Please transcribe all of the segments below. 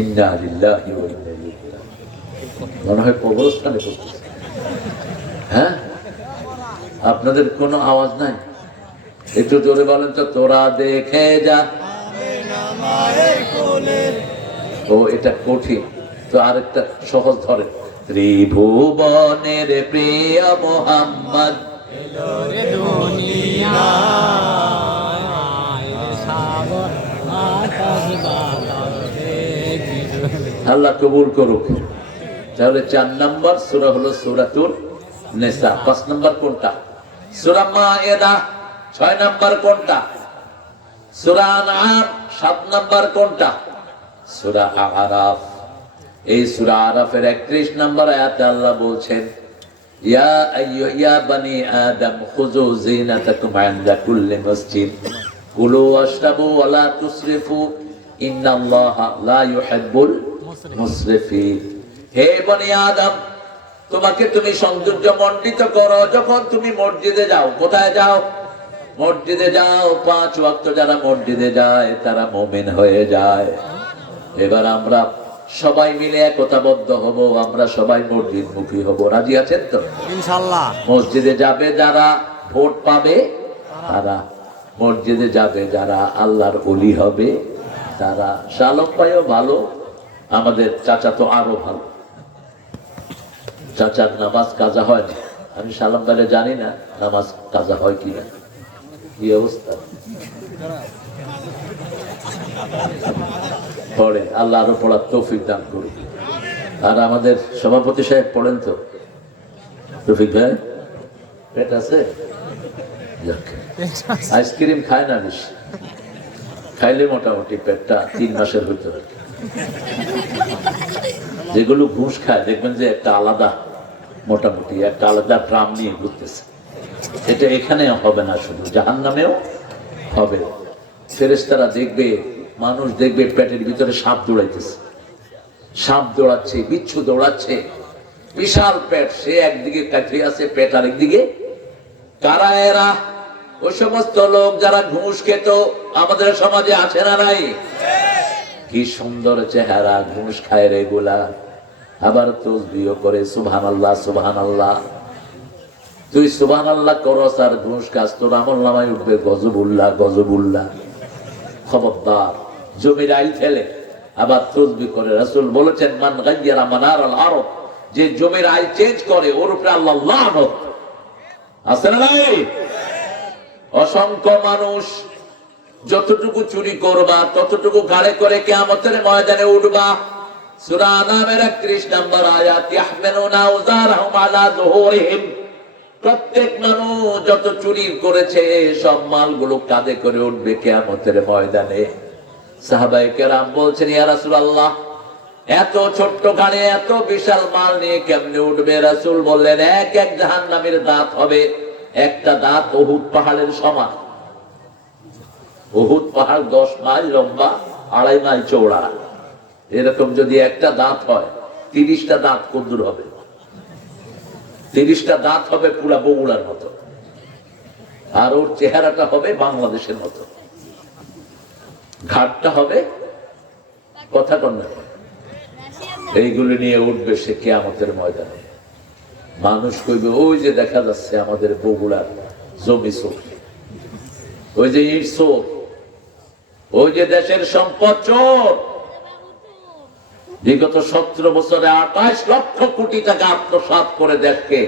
ইন্না লিল্লাহি ওয়া ইন্না ইলাইহি রাজিউন। মনে হয় কবরস্থানে পড়তেছে। হ্যাঁ, আপনাদের কোনো আওয়াজ নাই? একটু জোরে বলেন তো, তোরা দেখে যা। ও এটা কঠিন, তো আরেকটা সহজ ধরে। ত্রিভুবনের প্রিয় মুহাম্মদ আল্লাহ কবুল করুক। তাহলে 4 নম্বর সূরা হলো সূরাতুন নিসা। 5 নম্বর কোনটা? সূরা মায়েদা। 6 নম্বর কোনটা? সূরা আনআম। 7 নম্বর কোনটা? সূরা আরাফ। এই সূরা আরাফের 31 নম্বর আয়াতে আল্লাহ বলছেন, ইয়া বানি আদম খুযু যিনাতাকুম ইনদা কুল্লি মসজিদ কুলু ওয়াশরাবু ওয়া লা তুসরিফু ইন্নাল্লাহা লা ইউহিব্বুল মুসরিফিন। হে বনি আদম, তোমাকে তুমি সৌন্দর্য মণ্ডিত করো যখন তুমি মসজিদে যাও। কোথায় যাও? মসজিদে যাও। 5 ওয়াক্ত যারা মসজিদে যায় তারা মুমিন হয়ে যায়। এবার আমরা সবাই মিলে একতাবদ্ধ হব, আমরা সবাই মসজিদমুখী হব। রাজি আছেন তো? ইনশাআল্লাহ। মসজিদে যাবে যারা ভোট পাবে তারা, মসজিদে যাবে যারা আল্লাহর ওলি হবে তারা। শালম ভাইও ভালো, আমাদের চাচা তো আরো ভালো। চাচার নামাজ কাজা হয় না। আমি শালম ভাইরে জানি না নামাজ কাজা হয় কিনা, কি অবস্থা পড়ে। আল্লাহ আরো পড়ার তৌফিক দান করুন। আর আমাদের সভাপতি সাহেব পড়েন তো? রফিক ভাই পেট আছে? আইসক্রিম খায় না বেশি, খাইলে মোটামুটি পেটটা 3 মাসের হইতে হয়। যেগুলো ঘুষ খায় দেখবেন যে একটা আলাদা, মোটামুটি একটা আলাদা ড্রাম নিয়ে ঘুরতেছে। এটা এখানে হবে না, শুধু জাহান্নামেও হবে। ফেরেশতারা দেখবে, মানুষ দেখবে পেটের ভিতরে সাপ দৌড়াইতেছে, সাপ দৌড়াচ্ছে, বিচ্ছু দৌড়াচ্ছে, বিশাল পেট। সে একদিকে কাঠি আছে, পেট আরেকদিকে। কারা এরা? ওই সমস্ত লোক যারা ঘুষ খেত আমাদের সমাজে আছে না নাই? কি সুন্দর চেহারা, ঘুষ খায় রেগুলা, আবার তাসবিহ করে সুবহানাল্লাহ সুবহানাল্লাহ। তুই সুবহানাল্লাহ করস আর ঘুষ খাস, তোর আমলনামায় উঠবে গজবুল্লাহ গজবুল্লাহ। খবরদার, জমির আইল ফেলে আবার তাসবিহ করে। রাসূল বলেছেন, মান গায়্যারা মানারাল আরদ, যে জমির আইল চেঞ্জ করে ওর উপরে আল্লাহ লানত। আছে না নাই? অসংখ্য মানুষ, যতটুকু চুরি করবা ততটুকু ঘাড়ে করে কিয়ামতের ময়দানে উঠবা। সূরা আনামের 31 নম্বর আয়াত, ইয়াহমিলুনা আওজারহুম আলা যুহুরিহিম। প্রত্যেক মানুষ যত চুরি করেছে সব মালগুলো কাঁধে করে উঠবে কিয়ামতের ময়দানে। সাহাবায়ে কেরাম বলছেন, ইয়া রাসূলুল্লাহ, এত ছোট্ট ঘাড়ে এত বিশাল মাল নিয়ে কেমনে উঠবে? রাসূল বললেন, এক এক জাহান্নামীর দাঁত হবে, একটা দাঁত উহুদ পাহাড়ের সমান। উহুদ পাহাড় 10 মাইল লম্বা, 2.5 মাইল চওড়া। এরকম যদি একটা দাঁত হয়, 30টা দাঁত কদ্দুর হবে? 30টা দাঁত হবে পুরা বগুড়ার মতো। আর ওর চেহারাটা হবে বাংলাদেশের মতো, ঘাটটা হবে কথা কন্যা। এইগুলি নিয়ে উঠবে সে কিয়ামতের ময়দানে। মানুষ কইবে, ওই যে দেখা যাচ্ছে আমাদের বগুড়ার জমি চোর, ওই যে ইট চোর, ওই যে দেশের সম্পদ চোর। বিগত 17 বছরে 28 লক্ষ কোটি টাকা আত্মসাৎ করে দেশকে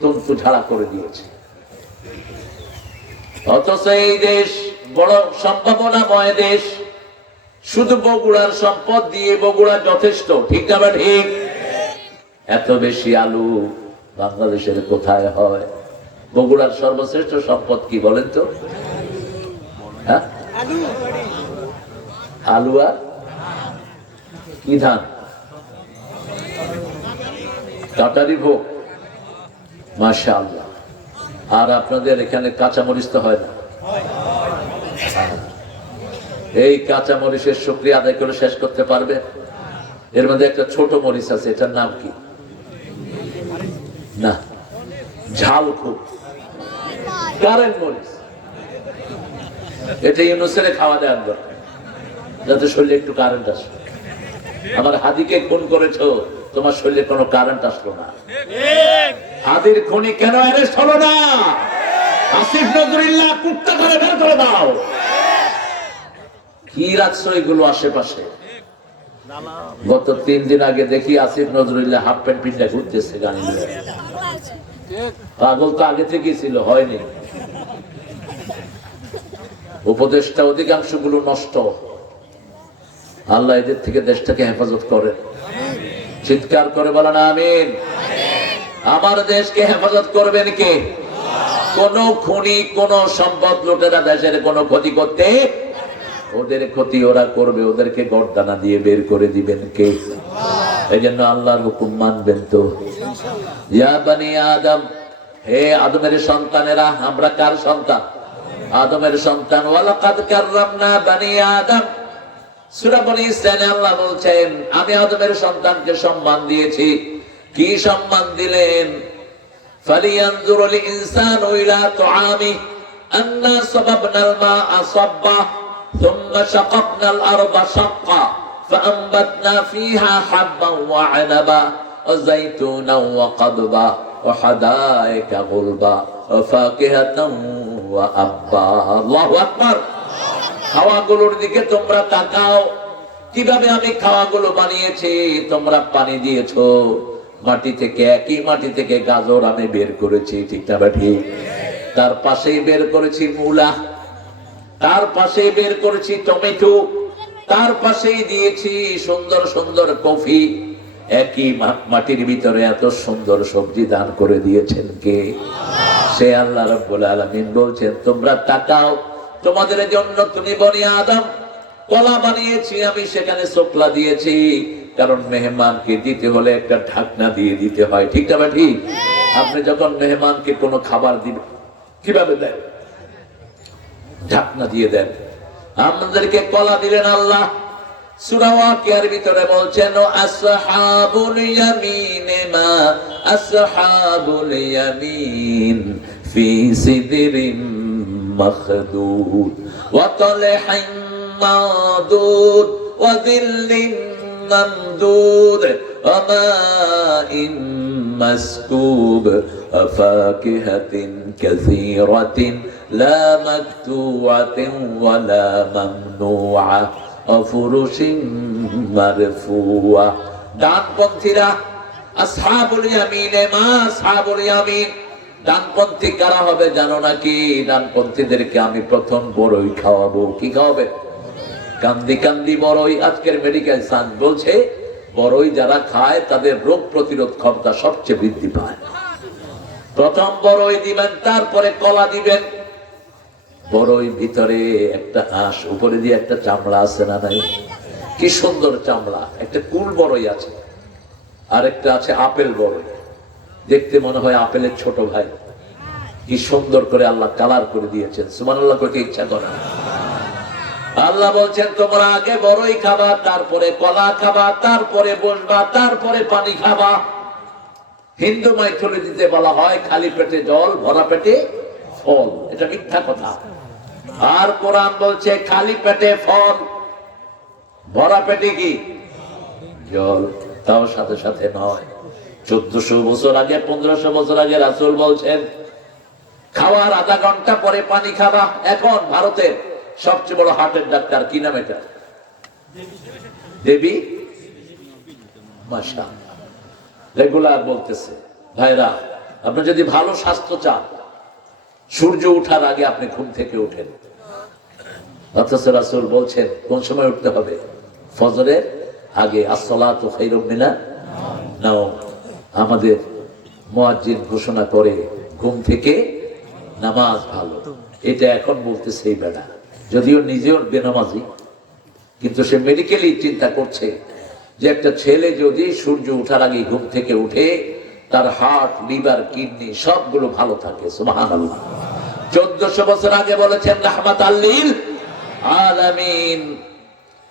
তন্তু ঝাড়া করে দিয়েছে। অথচ এই দেশ বড় সম্ভাবনাময় দেশ, শুধু বগুড়ার সম্পদ দিয়ে বগুড়া যথেষ্ট। ঠিক না ঠিক? এত বেশি আলু বাংলাদেশের কোথায় হয়? বগুড়ার সর্বশ্রেষ্ঠ সম্পদ কি বলেন তো? হ্যাঁ, আলু আর কি ধান? কাটারি ভোগ, মাশাআল্লাহ। আর আপনাদের এখানে কাঁচামরিচ তো হয় না। এই কাঁচামরিচের শুকরিয়া আদায় করে শেষ করতে পারবে? এর মধ্যে একটা ছোট মরিচ আছে, এটার নাম কি? না, ঝাল খুব, কারেন্ট মরিচ। এটা ইউনুসের খাওয়া দেওয়ার দরকার, যাতে শরীরে একটু কারেন্ট আসে। আমার হাদিকে খুন করেছো, তোমার শরীরে কোনো কারেন্ট আসলো না। হাদির খুনি কেন অ্যারেস্ট হলো না? আসিফ নজরুল্লাহ কুত্তা করে বের করে দাও। কি রাখছো এগুলো আশেপাশে? গত 3 দিন আগে দেখি আসিফ নজরুল্লাহ হাফ প্যান্ট পিন্ডা ঘুরতেছে গাড়ি নিয়ে। পাগল তো আগে থেকেই ছিল, হয়নি। উপদেশটা অধিকাংশ গুলো নষ্ট। আল্লাহ এদের থেকে দেশটাকে হেফাজত করেন। চিৎকার করে বলেন আমিন। আমার দেশকে হেফাজত করবেন কে? কোন খুনি, কোন সম্পদ লুটেরা দেশের কোন ক্ষতি করতে, ওদের ক্ষতি ওরা করবে, ওদেরকে গর্দানা দিয়ে বের করে দিবেন কে? এই জন্য আল্লাহর হুকুম মানবেন তো। ইয়া বানি আদম, হে আদমের সন্তানেরা। আমরা কার সন্তান? আদমের সন্তান। ওয়ালাকাদ কাররামনা বানি আদম। সূরা বনী ইসরাঈলে আল্লাহ বলছেন, আমি আদমের সন্তানকে সম্মান দিয়েছি। কি সম্মান দিলেন? ফালিয়ানজুরুল ইনসানু ইলা তুআমিহি আন্না সাবাবনাল মা'a সাব্বা থুম্মা শাকাকনাল আরদা শাক্কা ফাআনবাতনা ফীহা হাব্বান ওয়া 'আনাবা ওয়া যাইতুনান ওয়া কাদবা ওয়া হাদায়েকা গুলবা ওয়া ফাকিহাতান ওয়া আব্বা। আল্লাহু আকবার। খাওয়াগুলোর দিকে তোমরা তাকাও, কিভাবে আমি খাওয়াগুলো বানিয়েছি। তোমরা পানি দিয়েছো মাটি থেকে, একই মাটি থেকে গাজর আমি বের করেছি, ঠিক না ঠিক? তার পাশেই বের করেছি মূলা, তার পাশেই বের করেছি টমেটো, তার পাশেই দিয়েছি সুন্দর সুন্দর কফি। একই মাটির ভিতরে এত সুন্দর সবজি দান করে দিয়েছেন কে? সে আল্লাহ রাব্বুল আলামিন বলছেন, তোমরা তাকাও, তোমাদের জন্য তুমি বনি আদম কলা বানিয়েছি আমি, সেখানে চোকলা দিয়েছি। কারণ মেহমানকে দিতে হলে একটা ঢাকনা দিয়ে দিতে হয়, ঠিক না ঠিক? আপনি যখন মেহমানকে কোনো খাবার দিবেন কিভাবে দেন? ঢাকনা দিয়ে দেন। আমাদেরকে কলা দিলেন আল্লাহ। সূরা ওয়াকিয়ার ভিতরে বলছেন, আসহাবুল ইয়ামিন মা আসহাবুল ইয়ামিন ফি সিদরিন مخدود وطلح منضود وظل ممدود وماء مسكوب وفاكهة كثيرة لا مقطوعة ولا ممنوعة وفرش مرفوعة। ডানপন্থীরা আসহাবুল ইয়ামিনে মা আসহাবুল ইয়ামিন। ডানপন্থী কারা হবে জানো নাকি? ডানপন্থীদেরকে আমি প্রথম বড়ই খাওয়াবো। কি খাওয়াবে? কান্দি কান্দি বড়ই। আজকের মেডিকেল সায়েন্স বলছে বড়ই যারা খায় তাদের রোগ প্রতিরোধ ক্ষমতা সবচেয়ে বৃদ্ধি পায়। প্রথম বড়ই দিবেন, তারপরে কলা দিবেন। বড়ই ভিতরে একটা আঁশ, উপরে দিয়ে একটা চামড়া আছে না নাই? কি সুন্দর চামড়া। একটা কুল বড়ই আছে, আর একটা আছে আপেল বড়ই। দেখতে মনে হয় আপেলের ছোট ভাই। কি সুন্দর করে আল্লাহ কালার করে দিয়েছেন। সুবহানাল্লাহ করতে ইচ্ছা করে। আল্লাহ বলছেন, তোমরা আগে বড়ই খাবা, তারপরে কলা খাবা, তারপরে বসবা, তারপরে পানি খাবা। হিন্দু মাইথোলজিতে বলা হয় খালি পেটে জল, ভরা পেটে ফল। এটা মিথ্যা কথা। আর কোরআন বলছে খালি পেটে ফল, ভরা পেটে কি জল। তাও সাথে সাথে নয়। 1400 বছর আগে, 1500 বছর আগে রাসূল বলছেন খাওয়ার আধা ঘন্টা পরে পানি খাবা। এখন ভারতের সবচেয়ে বড় হার্টের ডাক্তার কি নাম? এটা দেবী। মাশাআল্লাহ, রেগুলার বলতেছে ভাইরা, আপনি যদি ভালো স্বাস্থ্য চান, সূর্য ওঠার আগে আপনি ঘুম থেকে ওঠেন। অথচ রাসূল বলছেন কোন সময় উঠতে হবে? ফজরের আগে। আসসালাতু খায়রুম মিনান নাওম। আমাদের মুয়াজ্জিন ঘোষণা করে ঘুম থেকে নামাজ ভালো। এটা এখন বলতেছে এই বেলা, যদিও নিজেও বেনামাজি, কিন্তু সে মেডিকেলি চিন্তা করছে যে একটা ছেলে যদি সূর্য ওঠার আগে ঘুম থেকে উঠে, তার হার্ট, লিভার, কিডনি সবগুলো ভালো থাকে। সুবহানাল্লাহ। 1400 বছর আগে বলেছেন রাহমাতাল লিল আলামিন।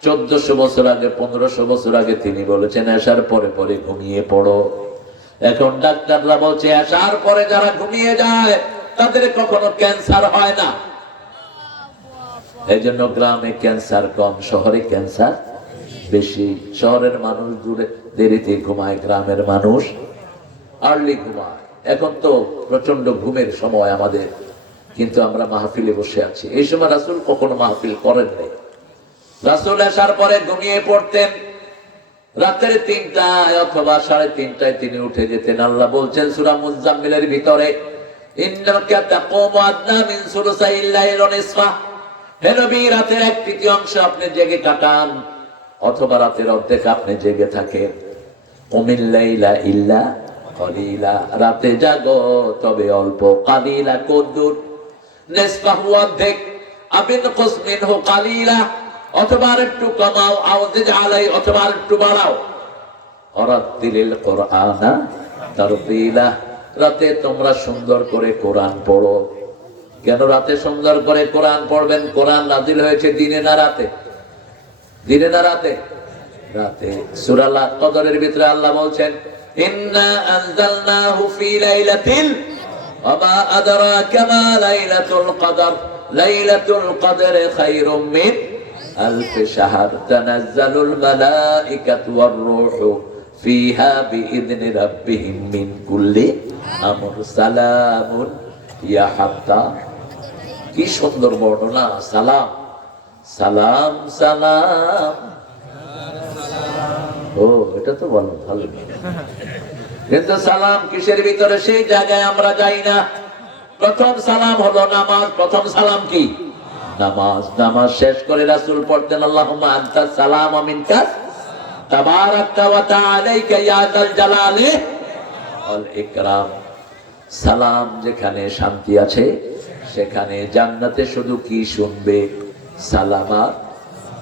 1400 বছর আগে, 1500 বছর আগে তিনি বলেছেন এশার পরে পরে ঘুমিয়ে পড়ো। এখন ডাক্তাররা বলছে এশার পরে যারা ঘুমিয়ে যায় তাদের কখনো ক্যান্সার হয় না। এই জন্য গ্রামে ক্যান্সার কম, শহরে ক্যান্সার বেশি। শহরের মানুষ দূরে দেরিতে ঘুমায়, গ্রামের মানুষ আর্লি ঘুমায়। এখন তো প্রচন্ড ঘুমের সময় আমাদের, কিন্তু আমরা মাহফিলে বসে আছি। এই সময় রাসূল কখনো মাহফিল করেন নাই। রাসূল আসার পরে ঘুমিয়ে পড়তেন। রাতের 3টায় অথবা 3:30টায় তিনি উঠে যেতেন। আল্লাহ বলছেন সূরা মুজাম্মিলের ভিতরে, ইন্নাকা তাকুমু আদনা মিন সুলুসাইল লাইল ওয়া নিসফা, হে নবী রাতের 1/3 আপনি জেগে কাটান, অথবা রাতের অর্ধেক আপনি জেগে থাকেন। কুমিল লাইলা ইল্লা কালিলা, রাতে জাগো তবে অল্প। কালিলা কদ্দুর, নিসফাহু অর্ধেক, আবিন কুসমিনহু কালিলা, অথবা একটু কমাও, আওয়াজ আলাই, অথবা একটু বাড়াও। ওয়ারাতিলিল কুরআনা তারতিলা, রাতে তোমরা সুন্দর করে কোরআন পড়ো। কেন রাতে সুন্দর করে কোরআন পড়বেন? কোরআন নাজিল হয়েছে দিনে না রাতে? দিনে না রাতে? রাতে। সূরা আল কদরের ভিতরে আল্লাহ বলছেন, ইন্না আনজালনাহু ফি লাইলাতিল ওয়া মা আদরাকা মা লাইলাতুল কদর, লাইলাতুল কদর খায়রুম মিন আলফি শাহর, তানাজ্জালুল মালাইকাতু ওয়ার রূহু ফিহা বিইذনি রাব্বিহিম মিন কুল্লি আমর, সালামুন ইয়া হাত্তা। কি সুন্দর বর্ণনা! সালাম সালাম সালাম। ও এটা তো বলো ভালো, কিন্তু সালাম কিসের ভিতরে? সেই জায়গায় আমরা যাই না। প্রথম সালাম হলো নামাজ। প্রথম সালাম কি? নামাজ। নামাজ শেষ করে রাসূল পড়তেন, আল্লাহুম্মা আনতাস সালাম ওয়া মিনকাস তাবারাকতা ওয়া তাআলাকা ইয়া যাল জালালি ওয়াল ইকরাম। সালাম যেখানে শান্তি আছে, সেখানে জান্নাতে শুধু কি শুনবে? সালামা।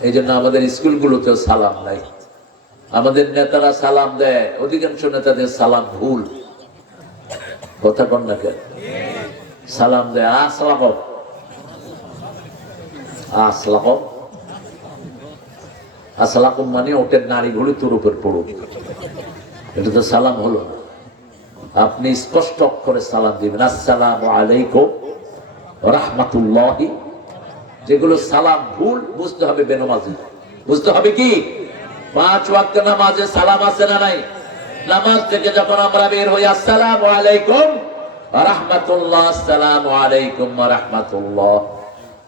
এই জন্য আমাদের স্কুলগুলোতেও সালাম নাই। আমাদের নেতারা সালাম দেয়, অধিকাংশ নেতাদের সালাম ভুল। কথা কন না কেন? সালাম দেয় আসসালাম, আসসালাম, আসসালাম মানে ওটের নারী ঘুড়ি তোর উপর পড়ুক। এটা তো সালাম হলো না। আপনি স্পষ্ট অক্ষরে সালাম দিবেন, আসসালামু আলাইকুম রাহমাতুল্লাহি। যেগুলো সালাম ভুল, বুঝতে হবে বেনামাজি। বুঝতে হবে কি 5 ওয়াক্ত নামাজে সালাম আছে না নাই? নামাজ থেকে যখন আমরা বের হই, আসসালামু আলাইকুম ওয়া রাহমাতুল্লাহ, আসসালামু আলাইকুম ওয়া রাহমাতুল্লাহ।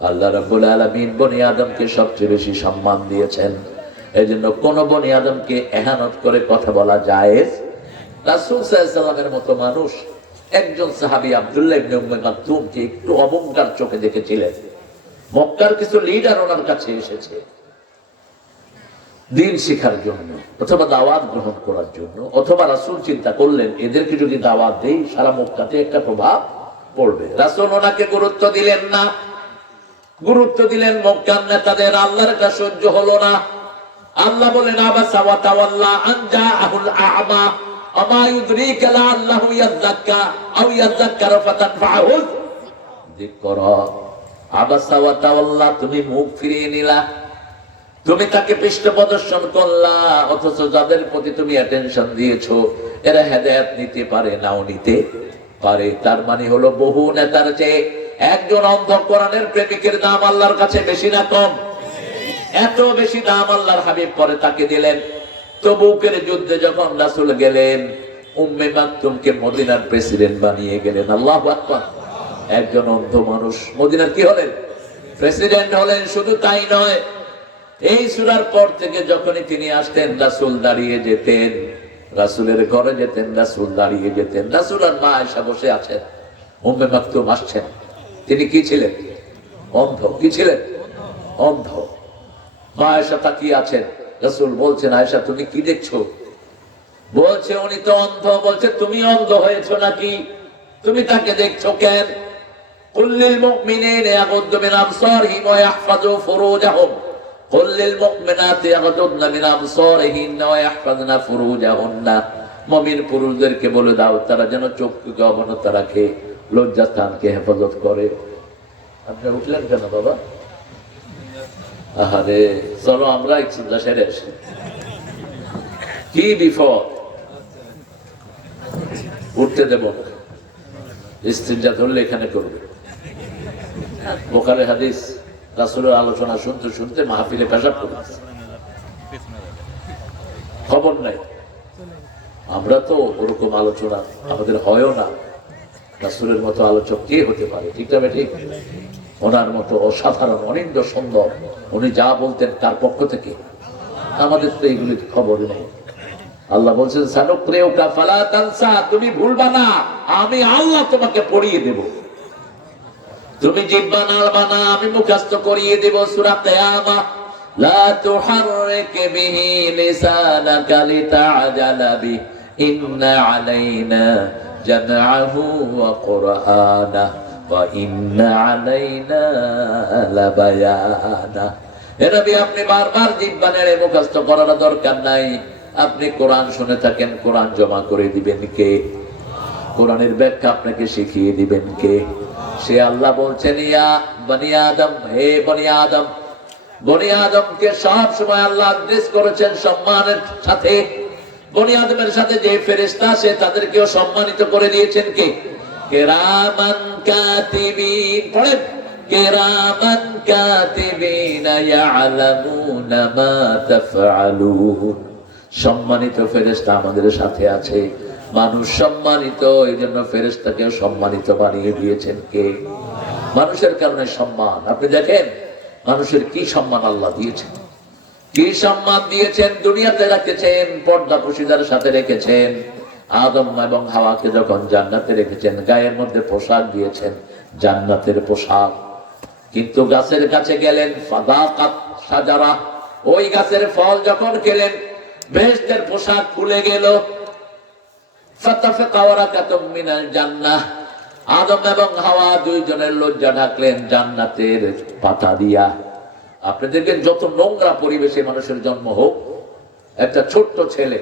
আল্লাহ রাব্বুল আলামিন বনি আদমকে সবচেয়ে বেশি সম্মান দিয়েছেন। এজন্য কোন বনি আদমকে ইহানত করে কথা বলা জায়েজ। রাসূল সাল্লাল্লাহু আলাইহি ওয়াসাল্লামের মতো মানুষ একজন সাহাবী আব্দুল্লাহ ইবনে উম্মে মাকতুমকে একটু অবজ্ঞার চোখে দেখেছিলেন। মক্কার কিছু লিডার ওনার কাছে এসেছে দিন শিখার জন্য, অথবা দাওয়াত গ্রহণ করার জন্য, অথবা রাসূল চিন্তা করলেন এদেরকে যদি দাওয়াত দেই সারা মক্কাতে একটা প্রভাব পড়বে। রাসূল ওনাকে গুরুত্ব দিলেন না। গুরুত্ব দিলেন মক্কার নেতাদের। আল্লাহর এটা সহ্য হলো না। আল্লাহ বলেন, আবাসা ওয়া তাওয়াল্লা আন জাআহুল আ'মা আমা ইউদরিকা লাআল্লাহু ইয়াযাক্কা আও ইয়াযাক্কারু ফাতানফাহুল যিকরা। আবাসা ওয়া তাওয়াল্লা, তুমি মুখ ফিরিয়ে নিলা, তুমি তাকে পৃষ্ঠ প্রদর্শন করলা, অথচ যাদের প্রতি তুমি অ্যাটেনশন দিয়েছো এরা হেদায়েত নিতে পারে, নাও নিতে পারে। তার মানে হলো বহু নেতার চেয়ে একজন অন্ধ কোরআনের প্রেমিকের দাম আল্লাহর কাছে বেশি না কম? এত বেশি দাম আল্লাহর হাবিব পরে তাকে দিলেন। তবুকের যুদ্ধে যখন রাসূল গেলেন, উম্মে মাকতুমকে মদিনার প্রেসিডেন্ট বানিয়ে গেলেন। আল্লাহু আকবার। একজন অন্ধ মানুষ মদিনার কি হলেন? প্রেসিডেন্ট হলেন। শুধু তাই নয়, এই সূরার পর থেকে যখনই তিনি আসতেন রাসূল দাঁড়িয়ে যেতেন, রাসূলের ঘরে যেতেন রাসূল দাঁড়িয়ে যেতেন। রাসূল আর মা আয়েশা বসে আছেন, উম্মে মাকতুম আসছেন। তিনি কি ছিলেন? অন্ধ। কি ছিলেন? অন্ধ। মা আয়েশা তাকিয়ে আছেন। রাসূল বলছেন, আয়েশা তুমি কি দেখছো? বলছে উনি তো অন্ধ। বলছে তুমি অন্ধ হয়েছো নাকি? তুমি তাকে দেখছো কেন? কুল লিল মুমিনিনা ইয়াগুদ্দু মিন আবসারিহিম ওয়া ইয়াহফাযু ফুরুজাহুম কুল লিল মুমিনাতি ইয়াগুদ্দুনা মিন আবসারিহিন্না ওয়া ইয়াহফাযনা ফুরুজাহুন্না। মুমিন পুরুষদেরকে বলে দাও তারা যেন চক্ষুকে অবনত রাখে, লজ্জাস্থানকে হেফাজত করে। আপনি উঠলেন কেন বাবা? আরে চলো আমরা ইচ্ছা সেরে আসি। কি বিপদ! উঠতে দেব না। ইস্তিনজা ধরলে এখানে করবে। বুখারী হাদিস, রাসূলের আলোচনা শুনতে শুনতে মাহফিলে পেশাব করতেছে। খবর নাই। আমরা তো ওরকম আলোচনা আমাদের হয়ও না। রাসূলের মতো আলোচক কে হতে পারে? ঠিক না ঠিক? ওনার মতো অসাধারণ অনিন্দ্য সুন্দর উনি যা বলতেন তার পক্ষ থেকে, আমাদের তো এগুলি খবর নেই। আল্লাহ বলছেন সানুকরিউকা ফালা তানসা, তুমি ভুলবা না, আমি আল্লাহ তোমাকে পড়িয়ে দেব। তুমি জিহ্বা নাড়বা না, আমি মুখস্থ করিয়ে দেব। সূরা কিয়ামা লা তুহাররিক বিহি লিসানাকা লিতা'জালা বিহি ইন্না আলাইনা জামআহু ওয়া কুরআনা ওয়া ইন্না আলাইনা লাবায়ানা। হে নবী, আপনি বারবার জিহ্বা নেড়ে মুখস্থ করার দরকার নাই। আপনি কোরআন শুনে থাকেন, কোরআন জমা করে দিবেন কে? কোরআনের ব্যাখ্যা আপনাকে শিখিয়ে দিবেন কে? সে আল্লাহ বলছেন ইয়া বনি আদম, হে বনি আদম। বনি আদমকে সব সময় আল্লাহ আদেশ করেছেন সম্মানের সাথে। বনি আদমের সাথে যে ফেরেশতা সে তাদেরকেও সম্মানিত করে দিয়েছেন কে? কিরামান কাতিবিন। পড়েন কিরামান কাতিবিন ইয়ালামুনা মা তাফআলুন। সম্মানিত ফেরেশতা আমাদের সাথে আছে। মানুষ সম্মানিত, এই জন্য ফেরেশতাকেও সম্মানিত বানিয়ে দিয়েছেন কে? মানুষের কারণে সম্মান। আপনি দেখেন মানুষের কি সম্মান আল্লাহ দিয়েছেন, কি সম্মান দিয়েছেন। দুনিয়াতে রেখেছেন, পর্দা পশিদার সাথে রেখেছেন। আদম এবং হাওয়াকে যখন জান্নাতে রেখেছেন, গায়ের মধ্যে পোশাক দিয়েছেন, জান্নাতের পোশাক। কিন্তু গাছের কাছে গেলেন, ফাদাকাত শাজারা, ওই গাছের ফল যখন খেলেন, বেহেশতের পোশাক খুলে গেল। ফাতাফাকা ওয়ারাকাতুম মিনাল জান্নাহ, আদম এবং হাওয়া দুইজনের লজ্জা ঢাকলেন জান্নাতের পাতা দিয়া। আপনি দেখবেন যত নোংরা পরিবেশে মানুষের জন্ম হোক, একটা ছোট্ট ছেলে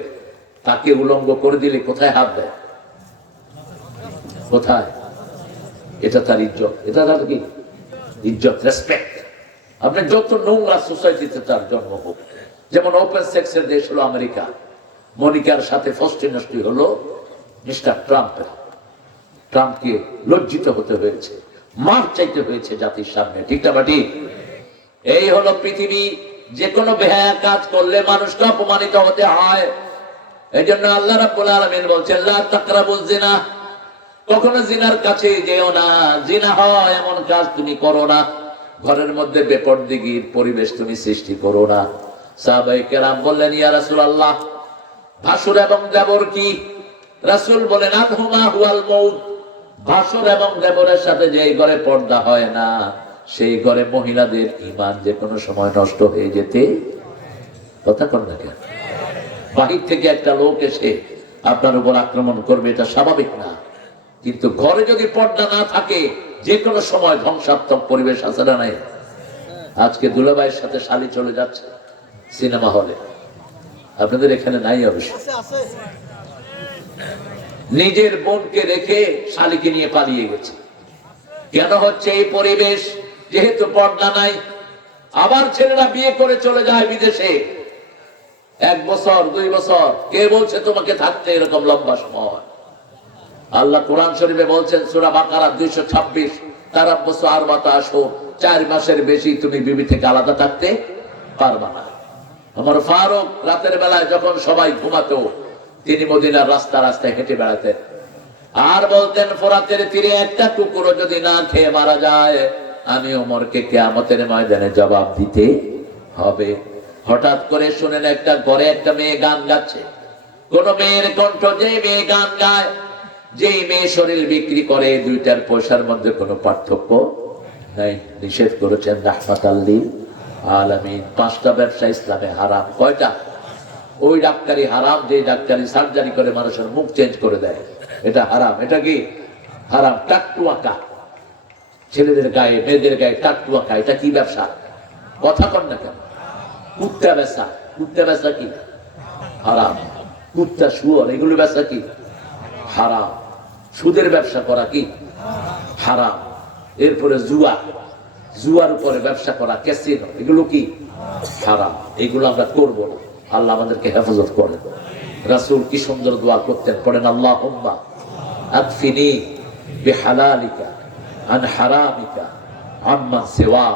তাকে উলঙ্গ করে দিলে কোথায় হাত দেয়? কোথায়? এটা তার ইজ্জত, এটা তার কি ইজ্জত, রেসপেক্ট। আপনি যত নোংরা সোসাইটিতে তার জন্ম হোক, যেমন ওপেন সেক্সের দেশ হলো আমেরিকা, মনিকার সাথে ফষ্টি নষ্টি হলো মিস্টার ট্রাম্পের। ট্রাম্পকে লজ্জিত হতে হয়েছে, মার চাইতে হয়েছে জাতির সামনে। ঠিক না ঠিক? এই হলো পৃথিবী। যে কোনো বেহায়া কাজ করলে মানুষকে অপমানিত হতে হয়। এই জন্য আল্লাহ রাব্বুল আলামিন বলছেন লা তাকরাবুজ জিনা, কখনো জিনার কাছে যেও না। জিনা হয় এমন কাজ তুমি করো না। ঘরের মধ্যে বেপরদিগির পরিবেশ তুমি সৃষ্টি করো না। সাহাবায়ে কেরাম বললেন ইয়া রাসূলুল্লাহ, ভাসুর এবং দেবর কি? রাসূল বলেন আনহুমা হুয়াল মউত। ভাসুর এবং দেবরের সাথে যে ঘরে পর্দা হয় না, সেই ঘরে মহিলাদের ঈমান যে কোনো সময় নষ্ট হয়ে যেতে। কথা কর না কেন? বাহির থেকে একটা লোক এসে আপনার উপর আক্রমণ করবে, এটা স্বাভাবিক না। কিন্তু ঘরে যদি পর্দা না থাকে, যে কোনো সময় ধ্বংসাত্মক পরিবেশ আছে না নাই? আজকে দুলাভাইয়ের সাথে শালি চলে যাচ্ছে সিনেমা হলে, আপনাদের এখানে নাই অবশ্য। নিজের বোনকে রেখে শালিকে নিয়ে পালিয়ে গেছে। কেন হচ্ছে এই পরিবেশ? যেহেতু পর্দা নাই। আবার ছেলেরা বিয়ে করে চলে যায় বিদেশে, 1 বছর 2 বছর। কে বলছে তোমাকে থাকতে এরকম লম্বা সময়? আল্লাহ কোরআন শরীফে বলছেন সূরা বাকারা 226, তারাব্বাসু আরবাতা আশহুর, 4 মাসের বেশি তুমি বিবি থেকে আলাদা থাকতে পারবা না। আমার ফারুক রাতের বেলায় যখন সবাই ঘুমাতো, তিনি মদিনার রাস্তা রাস্তায় হেঁটে বেড়াতেন আর বলতেন ফোরাতের তীরে একটা কুকুরও যদি না খেয়ে মারা যায়, আমি ওমরকে কিয়ামতের ময়দানে জবাব দিতে হবে। হঠাৎ করে শুনেন একটা ঘরে একটা মেয়ে গান গাচ্ছে। কোন মেয়ের কণ্ঠ, যে মেয়ে গান গায়, যেই মেয়ে শরীর বিক্রি করে, দুইটার পয়সার মধ্যে কোনো পার্থক্য নাই। নিষেধ করেছেন রাহমাতাল লিল আলামিন। 5টা ব্যবসা ইসলামে হারাম। কয়টা? ওই ডাক্তারি হারাম যে ডাক্তারি সার্জারি করে মানুষের মুখ চেঞ্জ করে দেয়, এটা হারাম। এটা কি হারাম? টাট্টু আঁকা, ছেলেদের গায়ে মেয়েদের গায়ে টাট্টু আঁকা, এটা কি ব্যবসা? কথা কন না কেন? কুত্তা বেচা, কুত্তা বেচা কি হারাম। কুত্তা শুয়োর এগুলো বেচা কি হারাম। সুদের ব্যবসা করা কি হারাম। এরপরে জুয়া, জুয়ার উপরে ব্যবসা করা, ক্যাসিনো, এগুলো কি হারাম। এগুলো আমরা করবো না। আল্লাহ আমাদেরকে হেফাজত করেন। রাসূল কি সুন্দর দোয়া করতেন, পড়েন আল্লাহুম্মা আকফিনি বিহালালিকা আন হারামিকা আম্মান সিওয়া।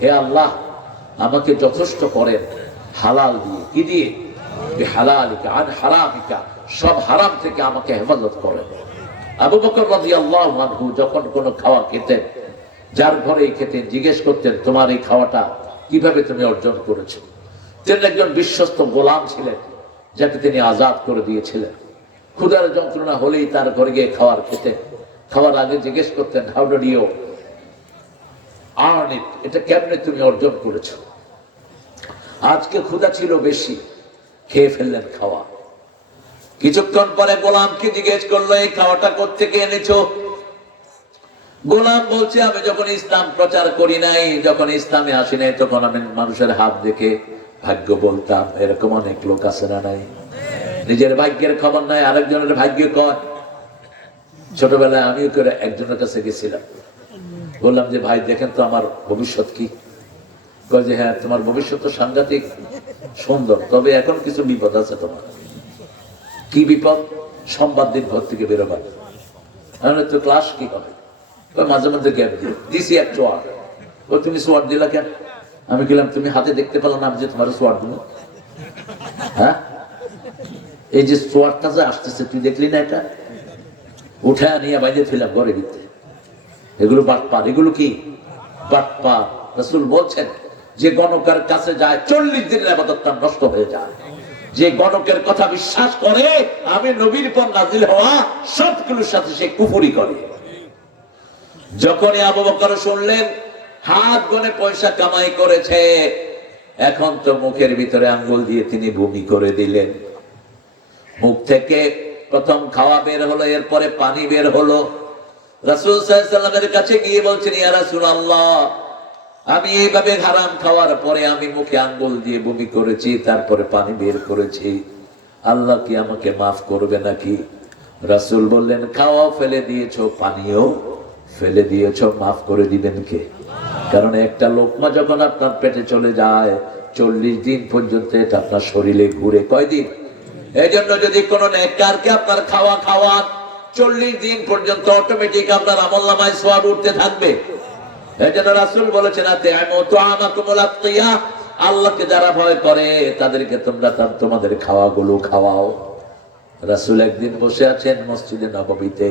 হে আল্লাহ, আমাকে যথেষ্ট করেন হালাল দিয়ে। কি দিয়ে? বিহালালিকা আন হারামিকা, সব হারাম থেকে আমাকে হেফাজত করেন। আবু বকর রাদিয়াল্লাহু আনহু যখন কোনো খাওয়া খেতেন, যার ঘরেই খেতেন, জিজ্ঞেস করতেন তোমার এই খাওয়াটা কিভাবে তুমি অর্জন করেছো। তিনি একজন বিশ্বস্ত গোলাম ছিলেন, যাকে তিনি আজাদ করে দিয়েছিলেন। ক্ষুধার যন্ত্রণা হলেই তার ঘরে গিয়ে খাওয়ার খেতেন। খাওয়ার আগে জিজ্ঞেস করতেন how did you earn it, এটা কেমনে তুমি অর্জন করেছো। আজকে ক্ষুধা ছিল বেশি, খেয়ে ফেললেন খাওয়া। কিছুক্ষণ পরে গোলামকে জিজ্ঞেস করলো এই খাওয়াটা কোত্থেকে এনেছো। গোলাম বলছে আমি যখন ইসলাম প্রচার করি নাই, যখন ইসলামে আসি নাই, তখন আমি মানুষের হাত দেখে ভাগ্য বলতাম। এরকম অনেক লোক আছে না নাই, নিজের ভাগ্যের খবর নাই, আরেকজনের ভাগ্য কয়। ছোটবেলায় আমিও করে একজনের কাছে গেছিলাম, বললাম যে ভাই দেখেন তো আমার ভবিষ্যৎ কি। কয় যে হ্যাঁ তোমার ভবিষ্যৎ তো সাংঘাতিক সুন্দর, তবে এখন কিছু বিপদ আছে তোমার। কি বিপদ? সোমবার দিন ঘর থেকে বেরোবার, তো ক্লাস কি হবে? মাঝে মাঝে গ্যাপ দিছি এক সোয়ার। ও তুমি সোয়ার দিলা কেন? আমি গেলাম তুমি হাতে দেখতে পেলাম না আমি যে তোমার সোয়ার দিল। হ্যাঁ, এই যে সোয়ারটা যে আসতেছে তুই দেখলি না? এটা উঠে নিয়ে বাইরে ফেলাম ঘরের ভিতরে। এগুলো বাটপার, এগুলো কি বাটপার। রাসূল বলছেন যে গণকের কাছে যায় 40 দিনের ইবাদত নষ্ট হয়ে যায়। যে গণকের কথা বিশ্বাস করে, আমি নবীর পর নাজিল হওয়া সবগুলোর সাথে সে কুফরি করে। যখনই আবু বকর শুনলেন হাত গনে পয়সা কামাই করেছে, এখন তো মুখের ভিতরে আঙ্গুল দিয়ে তিনি বমি করে দিলেন। মুখ থেকে প্রথম খাওয়া বের হলো, এরপরে পানি বের হলো। রাসূল সাল্লাল্লাহু আলাইহি ওয়াসাল্লামের কাছে গিয়ে বলছেন ইয়া রাসূলুল্লাহ, আমি এইভাবে হারাম খাওয়ার পরে আমি মুখে আঙ্গুল দিয়ে বমি করেছি, তারপরে পানি বের করেছি, আল্লাহ কি আমাকে মাফ করবে নাকি? রাসূল বললেন খাওয়াও ফেলে দিয়েছো, পানিও ফেলে দিয়েছো, মাফ করে দিবেন কে? কারণ একটা লোকমা যখন আপনার পেটে চলে যায় 40 দিন পর্যন্ত এটা আপনার শরীরে ঘুরে। কয়দিন? এই জন্য যদি কোনো নেককারকে আপনার খাওয়া খাওয়ান 40 দিন পর্যন্ত অটোমেটিক আপনার আমলনামায় সওয়াব উঠতে থাকবে। এই জন্য রাসূল বলেছেন আল্লাহকে যারা ভয় করে তাদেরকে তোমরা তোমাদের খাওয়াগুলো খাওয়াও। রাসূল একদিন বসে আছেন মসজিদে নববীতে,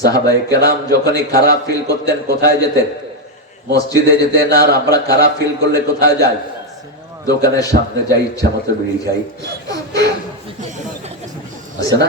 সাহাবায়ে কেরাম যখনই খারাপ ফিল করতেন কোথায় যেতেন? মসজিদে যেতেন। আর আমরা খারাপ ফিল করলে কোথায় যাই? দোকানের সামনে যাই, ইচ্ছা মতো বিড়ি খাই, আছে না?